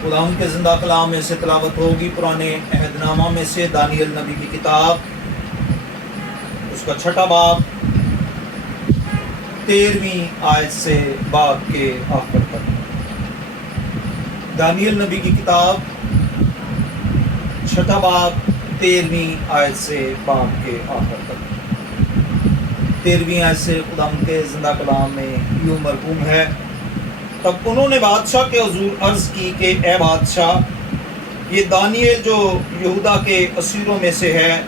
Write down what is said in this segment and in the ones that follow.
خدا ان کے زندہ کلام میں سے تلاوت ہوگی پرانے عہد نامہ میں سے دانیل نبی کی کتاب، اس کا 6 باب 13ویں آیت سے باب کے آخر تک۔ دانیل نبی کی کتاب 6 باب 13ویں آیت سے باب کے آخر تک۔ 13ویں آیت سے خدا ان کے زندہ کلام میں یوں مرقوم ہے: تب انہوں نے بادشاہ کے حضور عرض کی کہ اے بادشاہ، یہ دانیل جو یہودا کے اسیروں میں سے ہے،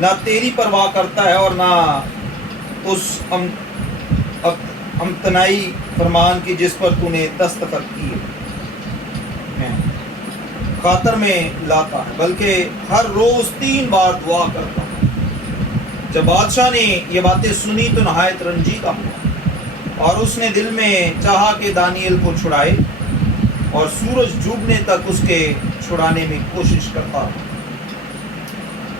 نہ تیری پرواہ کرتا ہے اور نہ اس امتناعی فرمان کی جس پر تو نے دستخط کی ہے خاطر میں لاتا ہے، بلکہ ہر روز 3 بار دعا کرتا ہے۔ جب بادشاہ نے یہ باتیں سنی تو نہایت رنجیدہ ہوا، اور اس نے دل میں چاہا کہ دانیل کو چھڑائے، اور سورج ڈوبنے تک اس کے چھڑانے میں کوشش کرتا رہا۔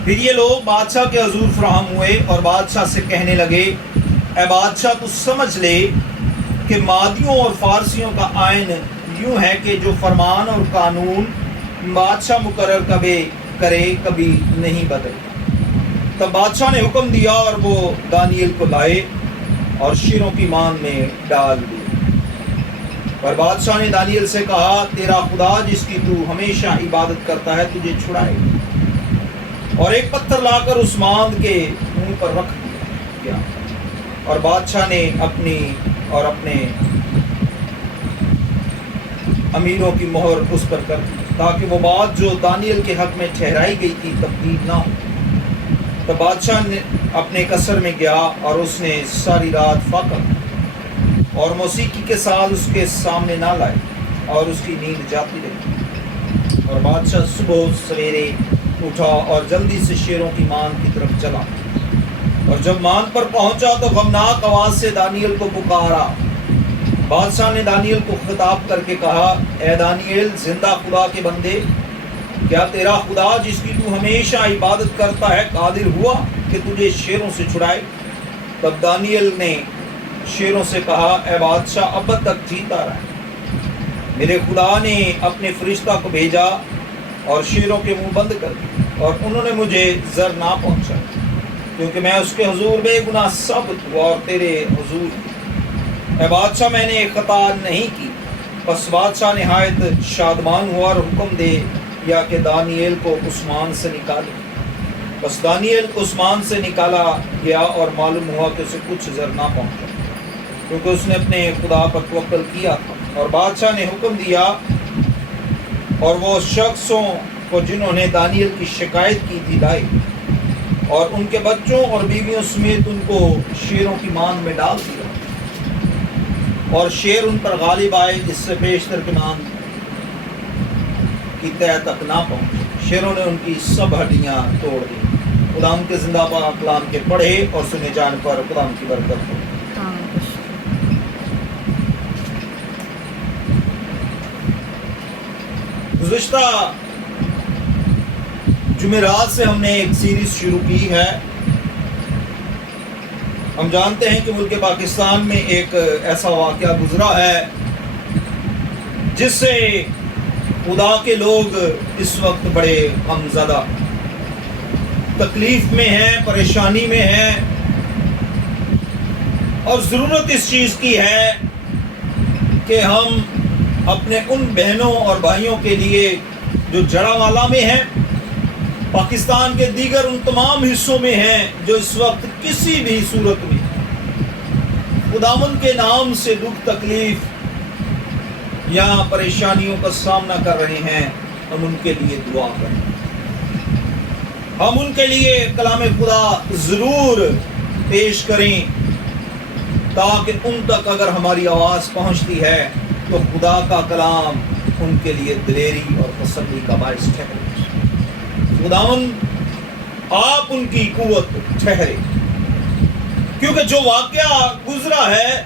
پھر یہ لوگ بادشاہ کے حضور فراہم ہوئے اور بادشاہ سے کہنے لگے: اے بادشاہ، تو سمجھ لے کہ مادیوں اور فارسیوں کا آئین یوں ہے کہ جو فرمان اور قانون بادشاہ مقرر کرے کبھی نہیں بدلتا۔ تب بادشاہ نے حکم دیا اور وہ دانیل کو لائے اور شیروں کی مان میں ڈال دیے۔ اور بادشاہ نے دانیل سے کہا: تیرا خدا جس کی تو ہمیشہ عبادت کرتا ہے تجھے چھڑائے۔ اور ایک پتھر لا کر اس ماند کے منہ پر رکھ دیا، اور بادشاہ نے اپنی اور اپنے امیروں کی مہر اس پر کر دی، تاکہ وہ بات جو دانیل کے حق میں ٹھہرائی گئی تھی تبدیل نہ ہو۔ تو بادشاہ نے اپنے قصر میں گیا اور اس نے ساری رات فاقہ اور موسیقی کے ساتھ اس کے سامنے نہ لائے، اور اس کی نیند جاتی رہی۔ اور بادشاہ صبح سویرے اٹھا اور جلدی سے شیروں کی مان کی طرف چلا، اور جب مان پر پہنچا تو غمناک آواز سے دانیل کو پکارا۔ بادشاہ نے دانیل کو خطاب کر کے کہا: اے دانیل، زندہ خدا کے بندے، کیا تیرا خدا جس کی تو ہمیشہ عبادت کرتا ہے قادر ہوا کہ تجھے شیروں سے چھڑائے؟ تب دانیل نے شیروں سے کہا: اے بادشاہ، اب تک جیتا رہا، میرے خدا نے اپنے فرشتہ کو بھیجا اور شیروں کے منہ بند کر دیے، اور انہوں نے مجھے زر نہ پہنچا، کیونکہ میں اس کے حضور بے گناہ ثابت ہوا اور تیرے حضور۔ اے بادشاہ، میں نے خطا نہیں کی۔ پس بادشاہ نہایت شادمان ہوا اور حکم دے یا کہ دانیل کو عثمان سے نکالے۔ بس دانیل عثمان سے نکالا گیا، اور معلوم ہوا کہ اسے کچھ زر نہ پہنچا، کیونکہ اس نے اپنے خدا پر توکل کیا تھا۔ اور بادشاہ نے حکم دیا، اور وہ شخصوں کو جنہوں نے دانیل کی شکایت کی تھی لائے، اور ان کے بچوں اور بیویوں سمیت ان کو شیروں کی مان میں ڈال دیا، اور شیر ان پر غالب آئے، اس سے بیشتر کے مان کی تہہ تک نہ پہنچے۔ شیروں نے ان کی سب ہڈیاں توڑ دی۔ خدا ان کے زندہ پاک کلام کے پڑھے اور سنے جان پر خدا ان کی برکت ہو۔ گزشتہ جمعرات سے ہم نے ایک سیریز شروع کی ہے۔ ہم جانتے ہیں کہ ملک پاکستان میں ایک ایسا واقعہ گزرا ہے جس سے خدا کے لوگ اس وقت بڑے غمزدہ، تکلیف میں ہیں، پریشانی میں ہیں، اور ضرورت اس چیز کی ہے کہ ہم اپنے ان بہنوں اور بھائیوں کے لیے جو جڑاوالا میں ہیں، پاکستان کے دیگر ان تمام حصوں میں ہیں جو اس وقت کسی بھی صورت میں خداوند کے نام سے دکھ تکلیف یا پریشانیوں کا سامنا کر رہے ہیں، ہم ان کے لیے دعا کریں۔ ہم ان کے لیے کلام خدا ضرور پیش کریں، تاکہ ان تک اگر ہماری آواز پہنچتی ہے تو خدا کا کلام ان کے لیے دلیری اور تسلی کا باعث ٹھہرے۔ خداوند آپ ان کی قوت ٹھہرے، کیونکہ جو واقعہ گزرا ہے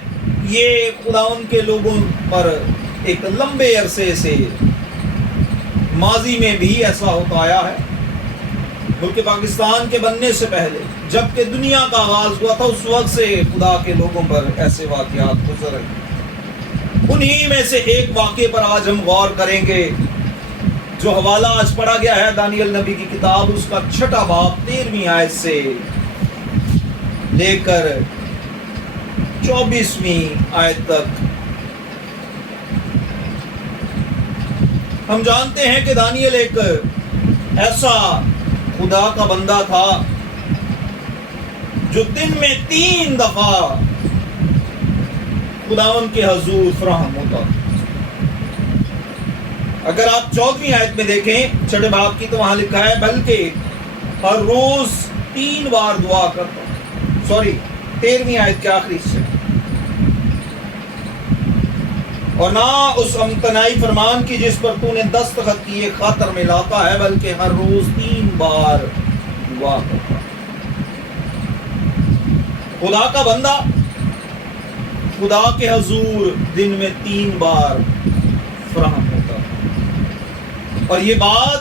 یہ خداوند کے لوگوں پر ایک لمبے عرصے سے ماضی میں بھی ایسا ہوتا آیا ہے۔ ملک پاکستان کے بننے سے پہلے جب کہ دنیا کا آغاز ہوا تھا، اس وقت سے خدا کے لوگوں پر ایسے واقعات گزر رہے ہیں۔ انہی میں سے ایک واقعے پر آج ہم غور کریں گے، جو حوالہ آج پڑھا گیا ہے دانیل نبی کی کتاب، اس کا 6 باب 13ویں آیت سے لے کر 24ویں آیت تک۔ ہم جانتے ہیں کہ دانیل ایک ایسا خدا کا بندہ تھا جو دن میں 3 دفعہ خداوند کے حضور فراہم ہوتا۔ اگر آپ 14ویں آیت میں دیکھیں 6 باب کی، تو وہاں لکھا ہے بلکہ ہر روز 3 بار دعا کرتا۔ 13ویں آیت کے آخری سے، اور نہ اس امتناعی فرمان کی جس پر تو نے دستخط کیے خاطر میں لاتا ہے، بلکہ ہر روز 3 بار دعا کرتا۔ خدا کا بندہ خدا کے حضور دن میں 3 بار فراہم ہوتا، اور یہ بات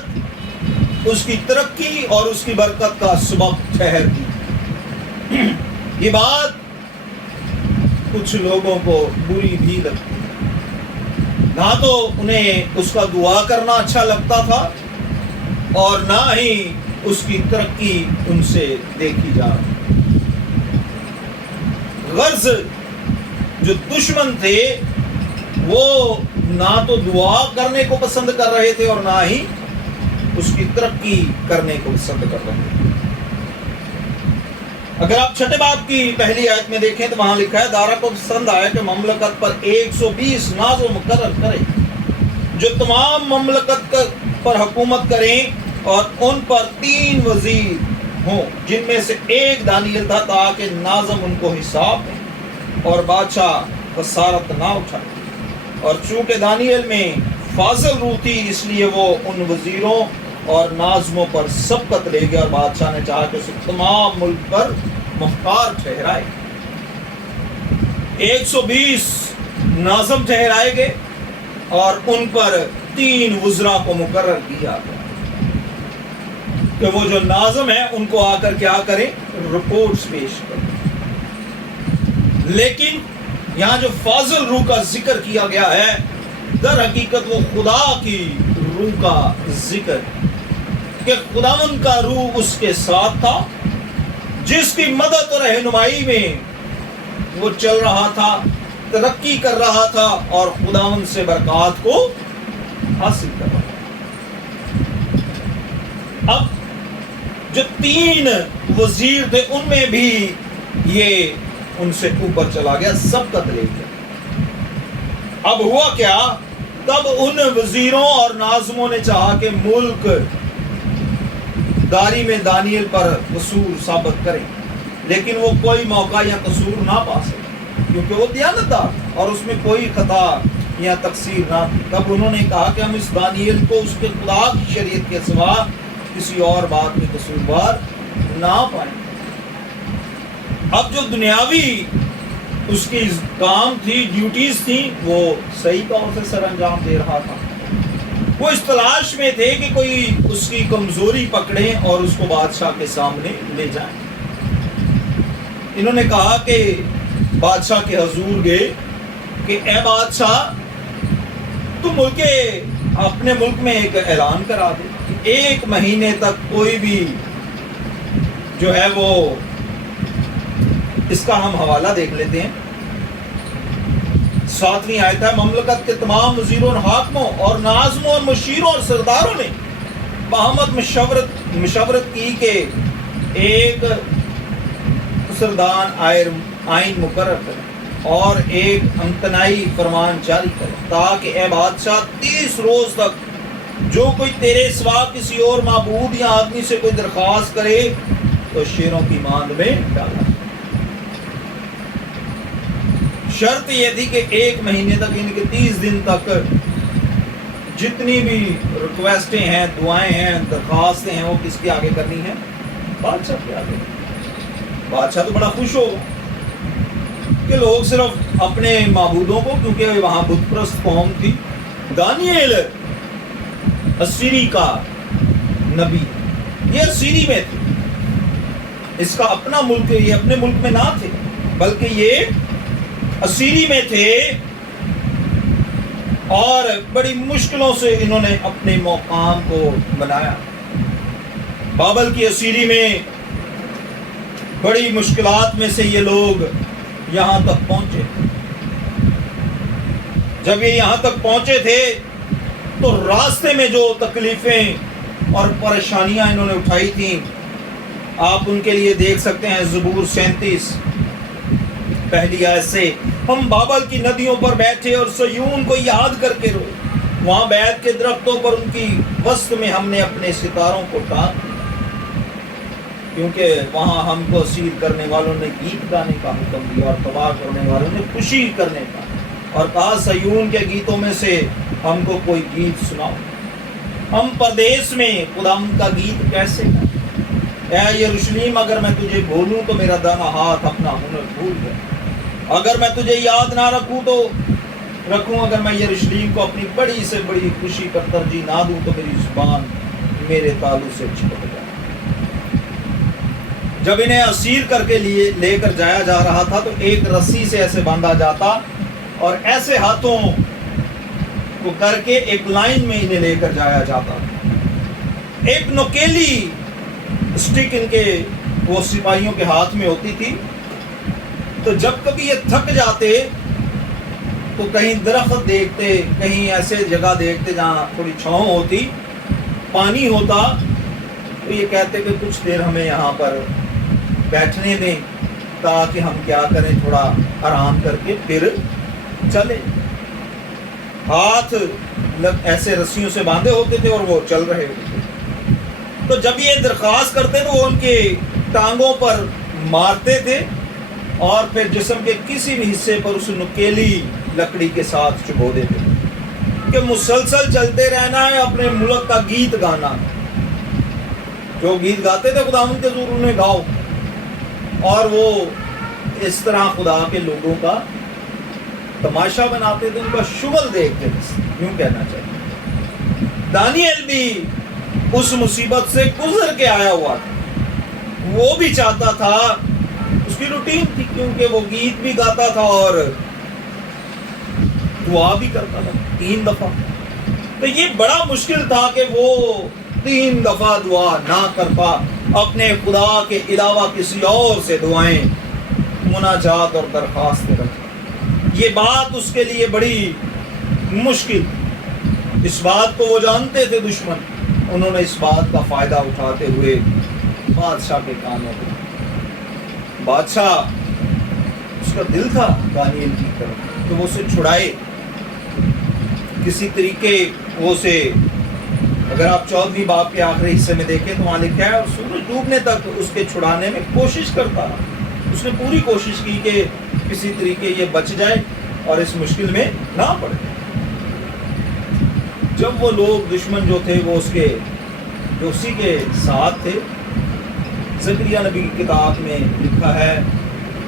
اس کی ترقی اور اس کی برکت کا سبب ٹھہرتی۔ یہ بات کچھ لوگوں کو بری بھی لگتی، نہ تو انہیں اس کا دعا کرنا اچھا لگتا تھا، اور نہ ہی اس کی ترقی ان سے دیکھی جا رہی۔ غرض جو دشمن تھے وہ نہ تو دعا کرنے کو پسند کر رہے تھے، اور نہ ہی اس کی ترقی کرنے کو پسند کر رہے تھے۔ اگر آپ 6 باب کی پہلی آیت میں دیکھیں تو وہاں لکھا ہے دارا کو پسند آیا کہ مملکت پر 120 ناز و مقرر کرے، جو تمام مملکت پر حکومت کریں، اور ان پر 3 وزیر ہوں، جن میں سے ایک دانیل تھا، تاکہ ناظم ان کو حساب دیں اور بادشاہ خسارت نہ اٹھائے۔ اور چونکہ دانیل میں فاضل روح تھی، اس لیے وہ ان وزیروں اور ناظموں پر سبقت لے گیا، اور بادشاہ نے چاہا کہ اسے تمام ملک پر مختار ٹھہرائے۔ 120 ناظم ٹھہرائے گئے، اور ان پر 3 وزراء کو مقرر کیا گیا کہ وہ جو ناظم ہیں ان کو آ کر کیا کریں، رپورٹس پیش کریں۔ لیکن یہاں جو فاضل روح کا ذکر کیا گیا ہے، در حقیقت وہ خدا کی روح کا ذکر ہے، کہ خداوند کا روح اس کے ساتھ تھا، جس کی مدد اور رہنمائی میں وہ چل رہا تھا، ترقی کر رہا تھا، اور خداوند سے برکات کو حاصل کر رہا تھا۔ اب جو 3 وزیر تھے ان میں بھی یہ ان سے اوپر چلا گیا، سبقت لے گیا۔ اب ہوا کیا، تب ان وزیروں اور ناظموں نے چاہا کہ ملک داری میں دانیل پر قصور ثابت کریں، لیکن وہ کوئی موقع یا قصور نہ پا سکے، کیونکہ وہ دیانتدار اور اس میں کوئی خطا یا تقصیر نہ تھی۔ تب انہوں نے کہا کہ ہم اس دانیل کو اس کے خدا کی شریعت کے سوا کسی اور بات میں قصوروار نہ پائیں۔ اب جو دنیاوی اس کی کام تھی، ڈیوٹیز تھیں، وہ صحیح طور سے سر انجام دے رہا تھا۔ وہ اس تلاش میں تھے کہ کوئی اس کی کمزوری پکڑیں اور اس کو بادشاہ کے سامنے لے جائیں۔ انہوں نے کہا کہ بادشاہ کے حضور گئے کہ اے بادشاہ، تم اپنے ملک میں ایک اعلان کرا دے کہ 1 مہینے تک کوئی بھی جو ہے وہ، اس کا ہم حوالہ دیکھ لیتے ہیں۔ 7ویں آیت ہے، مملکت کے تمام وزیروں، حاکموں اور ناظموں اور مشیروں اور سرداروں نے باہمت مشورت کی کہ ایک سردان آئین مقرر کریں اور ایک امتناعی فرمان جاری کریں، تاکہ اے بادشاہ 30 روز تک جو کوئی تیرے سوا کسی اور معبود یا آدمی سے کوئی درخواست کرے تو شیروں کی ماند میں ڈالا۔ شرط یہ تھی کہ 1 مہینے تک، یعنی کہ 30 دن تک جتنی بھی ریکویسٹیں ہیں، دعائیں ہیں، درخواستیں ہیں، وہ کس کے آگے کرنی ہیں؟ بادشاہ کے آگے۔ بادشاہ تو بڑا خوش ہوگا کہ لوگ صرف اپنے معبودوں کو، کیونکہ وہاں بت پرست قوم تھی، دانیل اسیری کا نبی، یہ اسیری میں تھے، اس کا اپنا ملک، یہ اپنے ملک میں نہ تھے، بلکہ یہ اسیری میں تھے، اور بڑی مشکلوں سے انہوں نے اپنے مقام کو بنایا. بابل کی اسیری میں بڑی مشکلات میں سے یہ لوگ یہاں تک پہنچے. جب یہ یہاں تک پہنچے تھے تو راستے میں جو تکلیفیں اور پریشانیاں انہوں نے اٹھائی تھیں آپ ان کے لیے دیکھ سکتے ہیں. زبور 37 پہلی آیت سے، ہم بابل کی ندیوں پر بیٹھے اور صیون کو یاد کر کے روئے. وہاں بیت کے درختوں پر ان کی وسط میں ہم نے اپنے ستاروں کو ٹانگ، کیونکہ وہاں ہم کو اسیر کرنے والوں نے گیت گانے کا حکم دیا اور تباہ کرنے والوں نے خوشی کرنے کا، اور کہا صیون کے گیتوں میں سے ہم کو کوئی گیت سناؤ. ہم پردیس میں خداوند کا گیت کیسے گائیں؟ اے یروشلیم، اگر میں تجھے بھولوں تو میرا دانا ہاتھ اپنا ہنر بھول گیا. اگر میں تجھے یاد نہ رکھوں تو رکھوں، اگر میں یروشلیم کو اپنی بڑی سے بڑی خوشی پر ترجیح نہ دوں تو میری زبان میرے تالو سے چپک جائے. جب انہیں اسیر کر کے لے کر جایا جا رہا تھا تو ایک رسی سے ایسے باندھا جاتا اور ایسے ہاتھوں کو کر کے ایک لائن میں انہیں لے کر جایا جاتا. ایک نوکیلی اسٹک ان کے وہ سپاہیوں کے ہاتھ میں ہوتی تھی، تو جب کبھی یہ تھک جاتے تو کہیں درخت دیکھتے، کہیں ایسے جگہ دیکھتے جہاں تھوڑی چھاؤں ہوتی، پانی ہوتا، تو یہ کہتے کہ کچھ دیر ہمیں یہاں پر بیٹھنے دیں تاکہ ہم کیا کریں، تھوڑا آرام کر کے پھر چلے. ہاتھ ایسے رسیوں سے باندھے ہوتے تھے اور وہ چل رہے ہوتے تھے. تو جب یہ درخواست کرتے تو وہ ان کے ٹانگوں پر مارتے تھے اور پھر جسم کے کسی بھی حصے پر اس نکیلی لکڑی کے ساتھ چبھو دیتے تھے کہ مسلسل چلتے رہنا ہے، اپنے ملک کا گیت گانا. جو گیت گاتے تھے خداوند کے حضور انہیں گاؤ، اور وہ اس طرح خدا کے لوگوں کا تماشا بناتے تھے، ان کا شغل دیکھتے تھے، یوں کہنا چاہیے. دانیل بھی اس مصیبت سے گزر کے آیا ہوا تھا. وہ بھی چاہتا تھا، اس کی روٹین تھی، کیونکہ وہ گیت بھی گاتا تھا اور دعا بھی کرتا تھا 3 دفعہ. تو یہ بڑا مشکل تھا کہ وہ 3 دفعہ دعا نہ کرتا، اپنے خدا کے علاوہ کسی اور سے دعائیں، مناجات اور درخواستیں رکھتا. یہ بات اس کے لیے بڑی مشکل. اس بات کو وہ جانتے تھے دشمن، انہوں نے اس بات کا فائدہ اٹھاتے ہوئے بادشاہ کے کانوں کو، بادشاہ اس کا دل تھا دانیل کی طرف تو وہ اسے چھڑائے کسی طریقے. وہ اسے، اگر آپ 14ویں باب کے آخری حصے میں دیکھیں تو وہاں لکھا ہے، اور سورج ڈوبنے تک اس کے چھڑانے میں کوشش کرتا رہا. اس نے پوری کوشش کی کہ کسی طریقے یہ بچ جائے اور اس مشکل میں نہ پڑے. جب وہ لوگ دشمن جو تھے وہ اسی کے ساتھ تھے. زکریا نبی کی کتاب میں لکھا ہے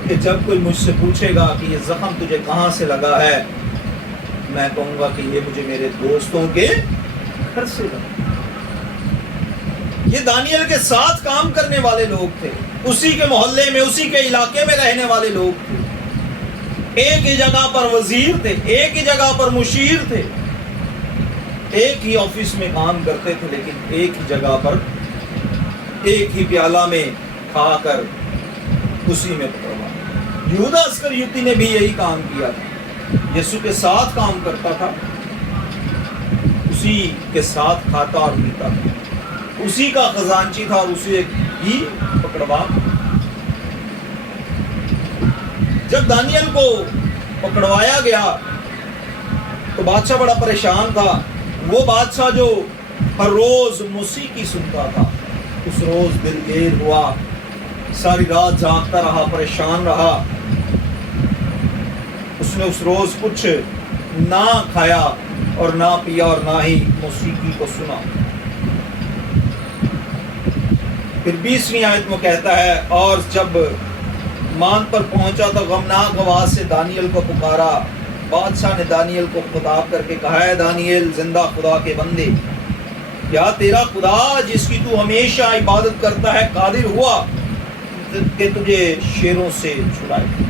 کہ جب کوئی مجھ سے پوچھے گا کہ یہ زخم تجھے کہاں سے لگا ہے، میں کہوں گا کہ یہ مجھے میرے دوستوں کے گھر سے لگا. یہ دانیل کے ساتھ کام کرنے والے لوگ تھے، اسی کے محلے میں، اسی کے علاقے میں رہنے والے لوگ تھے. ایک ہی جگہ پر وزیر تھے، ایک ہی جگہ پر مشیر تھے، ایک ہی آفس میں کام کرتے تھے، لیکن ایک ہی جگہ پر ایک ہی پیالہ میں کھا کر اسی میں پکڑا. یہودا اسکریوتی نے بھی یہی کام کیا تھا. یسوع کے ساتھ کام کرتا تھا، اسی کے ساتھ کھاتا اور پیتا تھا، اسی کا خزانچی تھا اور اسے ہی پکڑوا. جب دانیل کو پکڑوایا گیا تو بادشاہ بڑا پریشان تھا. وہ بادشاہ جو ہر روز موسیقی سنتا تھا، اس روز دل گیر ہوا، ساری رات جاگتا رہا، پریشان رہا. اس نے اس روز کچھ نہ کھایا اور نہ پیا اور نہ ہی موسیقی کو سنا. پھر 20ویں آیت میں کہتا ہے، اور جب مان پر پہنچا تو غمناک آواز سے دانیل کو پکارا. بادشاہ نے دانیل کو خطاب کر کے کہا، ہے دانیل، زندہ خدا کے بندے، کیا تیرا خدا جس کی تو ہمیشہ عبادت کرتا ہے قادر ہوا کہ تجھے شیروں سے چھڑائے؟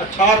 18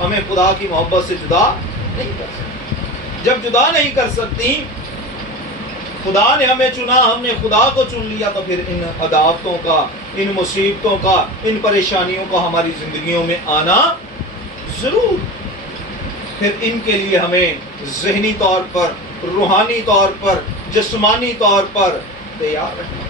ہمیں خدا کی محبت سے جدا نہیں کر سکتی۔ جب جدا نہیں کر سکتی، خدا نے ہمیں چنا، ہم نے خدا کو چن لیا، تو پھر ان عداوتوں کا، ان مصیبتوں کا، ان پریشانیوں کا ہماری زندگیوں میں آنا ضرور۔ پھر ان کے لیے ہمیں ذہنی طور پر، روحانی طور پر، جسمانی طور پر تیار رہنا۔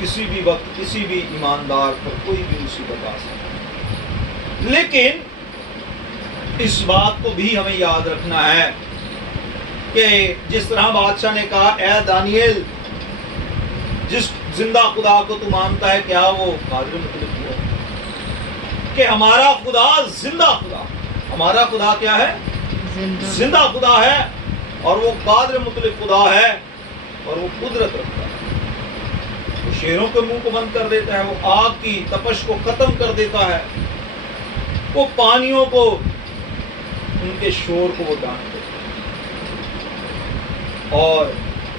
کسی بھی وقت کسی بھی ایماندار پر کوئی بھی مصیبت آ سکتی، لیکن اس بات کو بھی ہمیں یاد رکھنا ہے کہ جس طرح بادشاہ نے کہا، اے دانیل، جس زندہ خدا کو تو مانتا ہے، کیا وہ قادر مطلق ہوا؟ کہ ہمارا خدا زندہ خدا، ہمارا خدا کیا ہے؟ زندہ خدا ہے، اور وہ قادر مطلق خدا ہے، اور وہ قدرت رکھتا ہے۔ وہ شیروں کے منہ کو بند کر دیتا ہے، وہ آگ کی تپش کو ختم کر دیتا ہے، وہ پانیوں کو، ان کے شور کو وہ ڈانٹ دیتا ہے، اور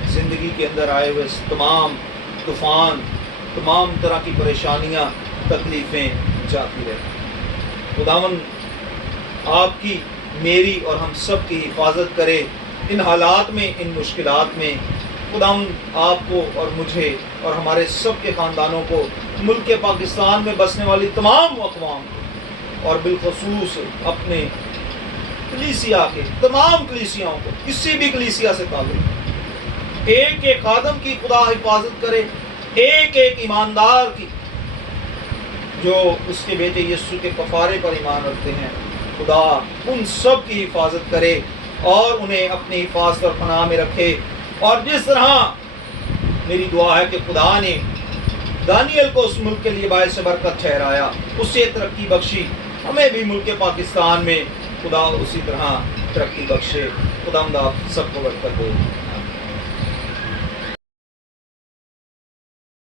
زندگی کے اندر آئے ہوئے تمام طوفان، تمام طرح کی پریشانیاں، تکلیفیں جاتی رہتی۔ خداوند آپ کی، میری اور ہم سب کی حفاظت کرے ان حالات میں، ان مشکلات میں۔ خداوند آپ کو اور مجھے اور ہمارے سب کے خاندانوں کو، ملک پاکستان میں بسنے والی تمام اقوام کو، اور بالخصوص اپنے کلیسیا کے تمام کلیسیاؤں کو، کسی بھی کلیسیا سے تعلق، ایک ایک خادم کی خدا حفاظت کرے، ایک ایک ایماندار کی جو اس کے بیٹے یسوع کے کفارے پر ایمان رکھتے ہیں، خدا ان سب کی حفاظت کرے اور انہیں اپنی حفاظت اور پناہ میں رکھے۔ اور جس طرح میری دعا ہے کہ خدا نے دانیل کو اس ملک کے لیے باعث برکت ٹھہرایا، اسے ترقی بخشی، ہمیں بھی ملک پاکستان میں خدا اسی طرح ترقی بخشے۔ خدا آپ سب کو برکت دے۔